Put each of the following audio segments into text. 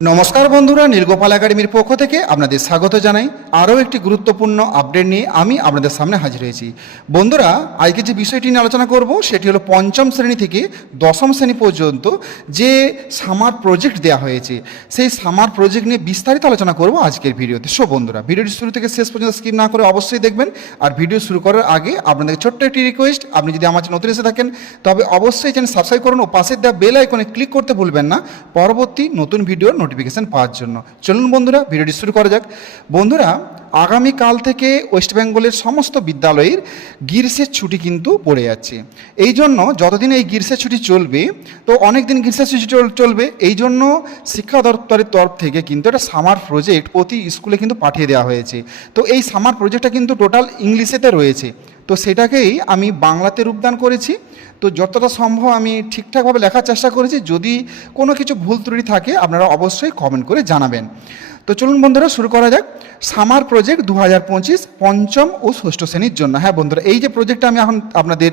নমস্কার বন্ধুরা, নীলগোপাল একাডেমির পক্ষ থেকে আপনাদের স্বাগত জানাই। আরও একটি গুরুত্বপূর্ণ আপডেট নিয়ে আমি আপনাদের সামনে হাজির হয়েছি। বন্ধুরা, আজকে যে বিষয়টি নিয়ে আলোচনা করব, সেটি হলো পঞ্চম শ্রেণি থেকে দশম শ্রেণি পর্যন্ত যে সামার প্রজেক্ট দেওয়া হয়েছে, সেই সামার প্রজেক্ট নিয়ে বিস্তারিত আলোচনা করব আজকের ভিডিওতে। সো বন্ধুরা, ভিডিওটি শুরু থেকে শেষ পর্যন্ত স্কিপ না করে অবশ্যই দেখবেন। আর ভিডিও শুরু করার আগে আপনাদের ছোট্ট একটি রিকোয়েস্ট আপনি যদি আমার নতুন এসে থাকেন, তবে অবশ্যই চ্যানেল সাবস্ক্রাইব করুন ও পাশের দেওয়া বেল আইকনে ক্লিক করতে ভুলবেন না। পরবর্তী নতুন ভিডিওর নোটিফিকেশন পাওয়ার জন্য। চলুন বন্ধুরা ভিডিওটি শুরু করা যাক। বন্ধুরা আগামীকাল থেকে ওয়েস্ট বেঙ্গলের সমস্ত বিদ্যালয়ের গ্রীষ্মের ছুটি কিন্তু পড়ে যাচ্ছে। এই জন্য যতদিন এই গ্রীষ্মের ছুটি চলবে, তো অনেক দিন গ্রীষ্মের ছুটি চল- চলবে এই জন্য শিক্ষা দপ্তরের তরফ থেকে কিন্তু একটা সামার প্রজেক্ট প্রতি স্কুলে কিন্তু পাঠিয়ে দেওয়া হয়েছে। তো এই সামার প্রজেক্টটা কিন্তু টোটাল ইংলিশেতে রয়েছে। তো সেটাকেই আমি বাংলাতে রূপদান করেছি। তো যতটা সম্ভব আমি ঠিকঠাকভাবে লেখার চেষ্টা করেছি। যদি কোনো কিছু ভুল ত্রুটি থাকে, আপনারা অবশ্যই কমেন্ট করে জানাবেন। তো চলুন বন্ধুরা, শুরু করা যাক। সামার প্রজেক্ট দু হাজার পঁচিশ পঞ্চম ও ষষ্ঠ শ্রেণির জন্য। হ্যাঁ বন্ধুরা, এই যে প্রজেক্টটা আমি এখন আপনাদের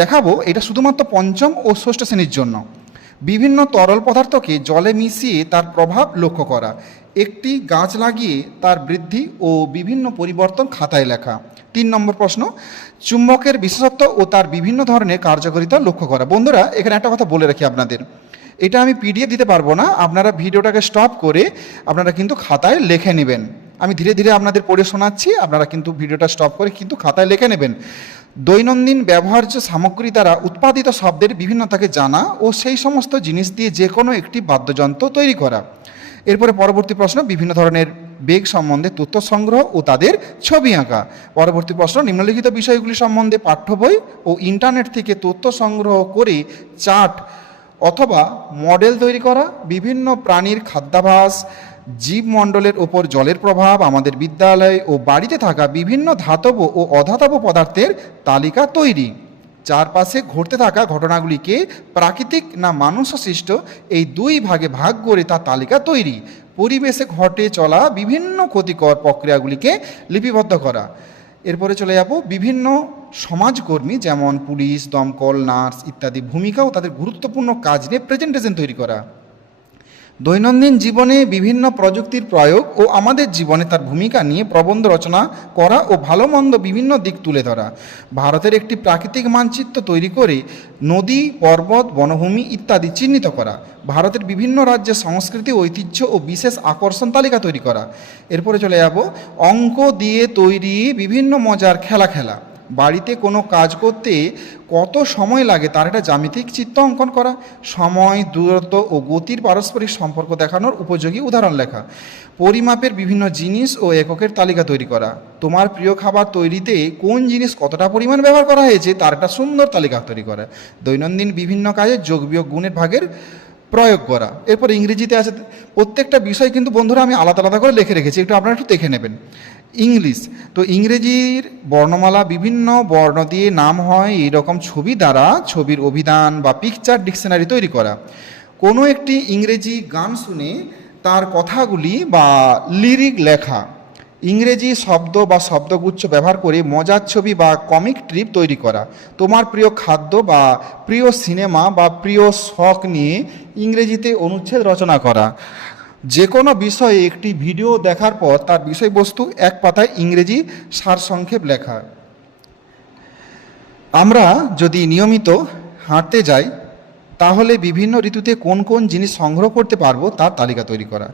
দেখাবো, এটা শুধুমাত্র পঞ্চম ও ষষ্ঠ শ্রেণির জন্য। বিভিন্ন তরল পদার্থকে জলে মিশিয়ে তার প্রভাব লক্ষ্য করা, একটি গাছ লাগিয়ে তার বৃদ্ধি ও বিভিন্ন পরিবর্তন খাতায় লেখা। তিন নম্বর প্রশ্ন, চুম্বকের বিশেষত্ব ও তার বিভিন্ন ধরনের কার্যকারিতা লক্ষ্য করা। বন্ধুরা, এখানে একটা কথা বলে রাখি আপনাদের। এটা আমি পিডিএফ দিতে পারব না, আপনারা ভিডিওটাকে স্টপ করে আপনারা কিন্তু খাতায় লিখে নেবেন। আমি ধীরে ধীরে আপনাদের পড়ে শোনাচ্ছি, আপনারা কিন্তু ভিডিওটা স্টপ করে কিন্তু খাতায় লিখে নেবেন। দৈনন্দিন ব্যবহার্য সামগ্রী দ্বারা উৎপাদিত শব্দের বিভিন্নতাকে জানা ও সেই সমস্ত জিনিস দিয়ে যে কোনো একটি বাদ্যযন্ত্র তৈরি করা। এরপরে পরবর্তী প্রশ্ন, বিভিন্ন ধরনের বেগ সম্বন্ধে তথ্য সংগ্রহ ও তাদের ছবি আঁকা। পরবর্তী প্রশ্ন, নিম্নলিখিত বিষয়গুলি সম্বন্ধে পাঠ্য বই ও ইন্টারনেট থেকে তথ্য সংগ্রহ করে চার্ট অথবা মডেল তৈরি করা, বিভিন্ন প্রাণীর খাদ্যাভাস, জীবমণ্ডলের ওপর জলের প্রভাব, আমাদের বিদ্যালয় ও বাড়িতে থাকা বিভিন্ন ধাতব ও অধাতব পদার্থের তালিকা তৈরি। চারপাশে ঘটতে থাকা ঘটনাগুলিকে প্রাকৃতিক না মানুষ সৃষ্ট এই দুই ভাগে ভাগ করে তার তালিকা তৈরি। পরিবেশে ঘটে চলা বিভিন্ন ক্ষতিকর প্রক্রিয়াগুলিকে লিপিবদ্ধ করা। এরপরে চলে যাব বিভিন্ন সমাজকর্মী, যেমন পুলিশ, দমকল, নার্স ইত্যাদি ভূমিকা ও তাদের গুরুত্বপূর্ণ কাজ নিয়ে প্রেজেন্টেশন তৈরি করা। দৈনন্দিন জীবনে বিভিন্ন প্রযুক্তির প্রয়োগ ও আমাদের জীবনে তার ভূমিকা নিয়ে প্রবন্ধ রচনা করা ও ভালো মন্দ বিভিন্ন দিক তুলে ধরা। ভারতের একটি প্রাকৃতিক মানচিত্র তৈরি করে নদী, পর্বত, বনভূমি ইত্যাদি চিহ্নিত করা। ভারতের বিভিন্ন রাজ্যের সংস্কৃতি, ঐতিহ্য ও বিশেষ আকর্ষণ তালিকা তৈরি করা। এরপরে চলে যাব অঙ্ক দিয়ে তৈরি বিভিন্ন মজার খেলা খেলা। বাড়িতে কোনো কাজ করতে কত সময় লাগে তার একটা জ্যামিতিক চিত্র অঙ্কন করা। সময়, দূরত্ব ও গতির পারস্পরিক সম্পর্ক দেখানোর উপযোগী উদাহরণ লেখা। পরিমাপের বিভিন্ন জিনিস ও এককের তালিকা তৈরি করা। তোমার প্রিয় খাবার তৈরিতে কোন জিনিস কতটা পরিমাণ ব্যবহার করা হয়েছে তার একটা সুন্দর তালিকা তৈরি করা। দৈনন্দিন বিভিন্ন কাজে যোগ বিয়োগ গুণের ভাগের প্রয়োগ করা। এরপর ইংরেজিতে আছে, প্রত্যেকটা বিষয় কিন্তু বন্ধুরা আমি আলাদা আলাদা করে লিখে রেখেছি, একটু আপনারা একটু দেখে নেবেন। ইংলিশ। তো ইংরেজির বর্ণমালা বিভিন্ন বর্ণ দিয়ে নাম হয় এই রকম ছবি দ্বারা, ছবির অভিধান বা পিকচার ডিকশনারি তৈরি করা। কোনো একটি ইংরেজি গান শুনে তার কথাগুলি বা লিরিক লেখা, ইংরেজি শব্দ বা শব্দগুচ্ছ ব্যবহার করে মজার ছবি বা কমিক ট্রিপ তৈরি করা। তোমার প্রিয় খাদ্য বা প্রিয় সিনেমা বা প্রিয় শখ নিয়ে ইংরেজিতে অনুচ্ছেদ রচনা করা। যে কোনো বিষয়ে একটি ভিডিও দেখার পর তার বিষয়বস্তু এক পাতায় ইংরেজি সারসংক্ষেপ লেখা। আমরা যদি নিয়মিত হাঁটতে যাই, তাহলে বিভিন্ন ঋতুতে কোন কোন জিনিস সংগ্রহ করতে পারব তার তালিকা তৈরি করা।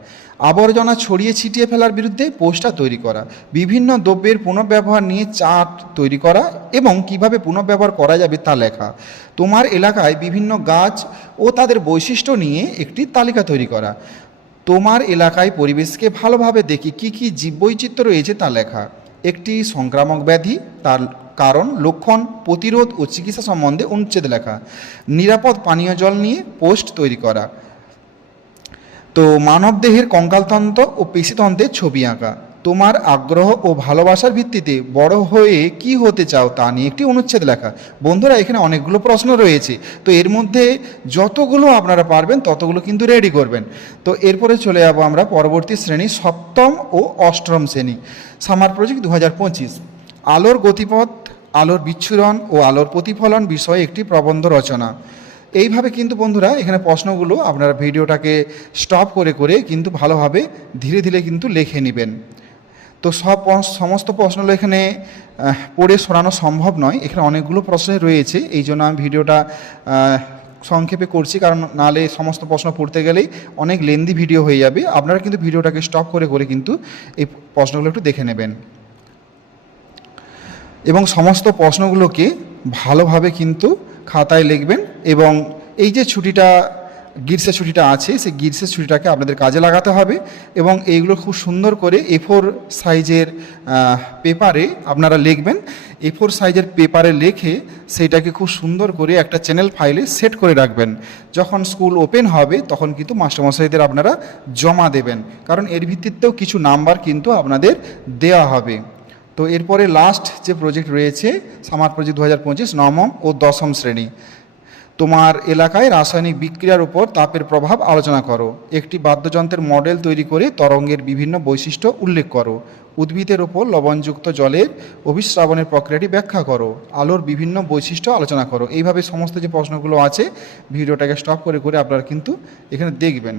আবর্জনা ছড়িয়ে ছিটিয়ে ফেলার বিরুদ্ধে পোস্টার তৈরি করা। বিভিন্ন দ্রব্যের পুনর্ব্যবহার নিয়ে চার্ট তৈরি করা এবং কীভাবে পুনর্ব্যবহার করা যাবে তা লেখা। তোমার এলাকায় বিভিন্ন গাছ ও তাদের বৈশিষ্ট্য নিয়ে একটি তালিকা তৈরি করা। তোমার এলাকায় পরিবেশকে ভালোভাবে দেখি। কি কি জীববৈচিত্র্য রয়েছে তা লেখা? একটি সংক্রামক ব্যাধি, তার কারণ, লক্ষণ, প্রতিরোধ ও চিকিৎসা সম্বন্ধে অনুচ্ছেদ লেখা। নিরাপদ পানীয় জল নিয়ে পোস্ট তৈরি করা। তো মানবদেহের কঙ্কালতন্ত্র ও পেশিতন্ত্রের ছবি আঁকা। তোমার আগ্রহ ও ভালোবাসার ভিত্তিতে বড় হয়ে কি হতে চাও তা নিয়ে একটি অনুচ্ছেদ লেখা। বন্ধুরা, এখানে অনেকগুলো প্রশ্ন রয়েছে। তো এর মধ্যে যতগুলো আপনারা পারবেন, ততগুলো কিন্তু রেডি করবেন। তো এরপরে চলে যাব আমরা পরবর্তী শ্রেণি, সপ্তম ও অষ্টম শ্রেণি। সামার প্রজেক্ট দু হাজার পঁচিশ। আলোর গতিপথ, আলোর বিচ্ছুরণ ও আলোর প্রতিফলন বিষয়ে একটি প্রবন্ধ রচনা। এইভাবে কিন্তু বন্ধুরা, এখানে প্রশ্নগুলো আপনারা ভিডিওটাকে স্টপ করে করে কিন্তু ভালোভাবে ধীরে ধীরে কিন্তু লিখে নেবেন। তো সব সমস্ত প্রশ্নগুলো এখানে পড়ে শোনানো সম্ভব নয়। এখানে অনেকগুলো প্রশ্ন রয়েছে। এই জন্য আমি ভিডিওটা সংক্ষেপে করছি। কারণ নালে সমস্ত প্রশ্ন পড়তে গেলেই অনেক লেন্দি ভিডিও হয়ে যাবে। আপনারা কিন্তু ভিডিওটাকে স্টপ করে করে কিন্তু এই প্রশ্নগুলো একটু দেখে নেবেন। এবং সমস্ত প্রশ্নগুলোকে ভালোভাবে কিন্তু খাতায় লিখবেন এবং এই যে ছুটিটা গ্রীষ্মের ছুটিটা আছে, সেই গ্রীষ্মের ছুটিটাকে আপনাদের কাজে লাগাতে হবে এবং এইগুলো খুব সুন্দর করে এ ফোর সাইজের পেপারে আপনারা লিখবেন। এ ফোর সাইজের পেপারে লিখে সেইটাকে খুব সুন্দর করে একটা চ্যানেল ফাইলে সেট করে রাখবেন। যখন স্কুল ওপেন হবে তখন কিন্তু মাস্টারমশাইদের আপনারা জমা দেবেন। কারণ এর ভিত্তিতেও কিছু নাম্বার কিন্তু আপনাদের দেওয়া হবে। তো এরপরে লাস্ট যে প্রজেক্ট রয়েছে, সামার প্রজেক্ট দু হাজার পঁচিশ নবম ও দশম শ্রেণি। তোমার এলাকায় রাসায়নিক বিক্রিয়ার উপর তাপের প্রভাব আলোচনা করো। একটি বাদ্যযন্ত্রের মডেল তৈরি করে তরঙ্গের বিভিন্ন বৈশিষ্ট্য উল্লেখ করো। উদ্ভিদের ওপর লবণযুক্ত জলের অভিস্রাবণের প্রক্রিয়াটি ব্যাখ্যা করো। আলোর বিভিন্ন বৈশিষ্ট্য আলোচনা করো। এইভাবে সমস্ত যে প্রশ্নগুলো আছে, ভিডিওটাকে স্টপ করে করে আপনারা কিন্তু এখানে দেখবেন।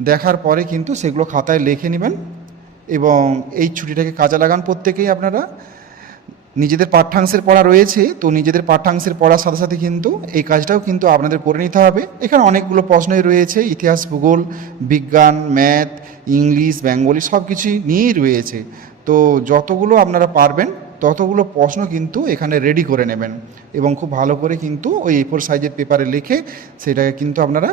দেখার পরে কিন্তু সেগুলো খাতায় লিখে নেবেন এবং এই ছুটিটাকে কাজে লাগান প্রত্যেকেই আপনারা। নিজেদের পাঠ্যাংশের পড়া রয়েছে, তো নিজেদের পাঠ্যাংশের পড়ার সাথে সাথে কিন্তু এই কাজটাও কিন্তু আপনাদের করে নিতে হবে। এখানে অনেকগুলো প্রশ্নই রয়েছে, ইতিহাস, ভূগোল, বিজ্ঞান, ম্যাথ, ইংলিশ, বেঙ্গলি সব কিছুই নিয়েই রয়েছে। তো যতগুলো আপনারা পারবেন ততগুলো প্রশ্ন কিন্তু এখানে রেডি করে নেবেন এবং খুব ভালো করে কিন্তু ওই এ ফোর সাইজের পেপারে লিখে সেটাকে কিন্তু আপনারা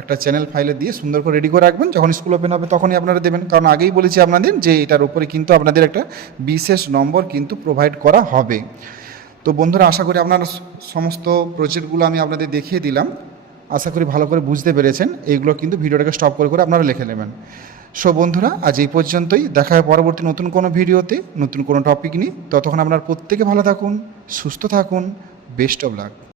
একটা চ্যানেল ফাইলে দিয়ে সুন্দর করে রেডি করে রাখবেন। যখন স্কুল ওপেন হবে তখনই আপনারা দেবেন। কারণ আগেই বলেছি আপনাদের যে এটার উপরে কিন্তু আপনাদের একটা বিশেষ নম্বর কিন্তু প্রোভাইড করা হবে। তো বন্ধুরা, আশা করি আপনারা সমস্ত প্রজেক্টগুলো আমি আপনাদের দেখিয়ে দিলাম। আশা করি ভালো করে বুঝতে পেরেছেন। এইগুলো কিন্তু ভিডিওটাকে স্টপ করে করে আপনারা লিখে নেবেন। সো বন্ধুরা, আজ এই পর্যন্তই। দেখা হয় পরবর্তী নতুন কোনো ভিডিওতে, নতুন কোনো টপিক নিয়ে। ততক্ষণ আপনার প্রত্যেকে ভালো থাকুন, সুস্থ থাকুন। Best of luck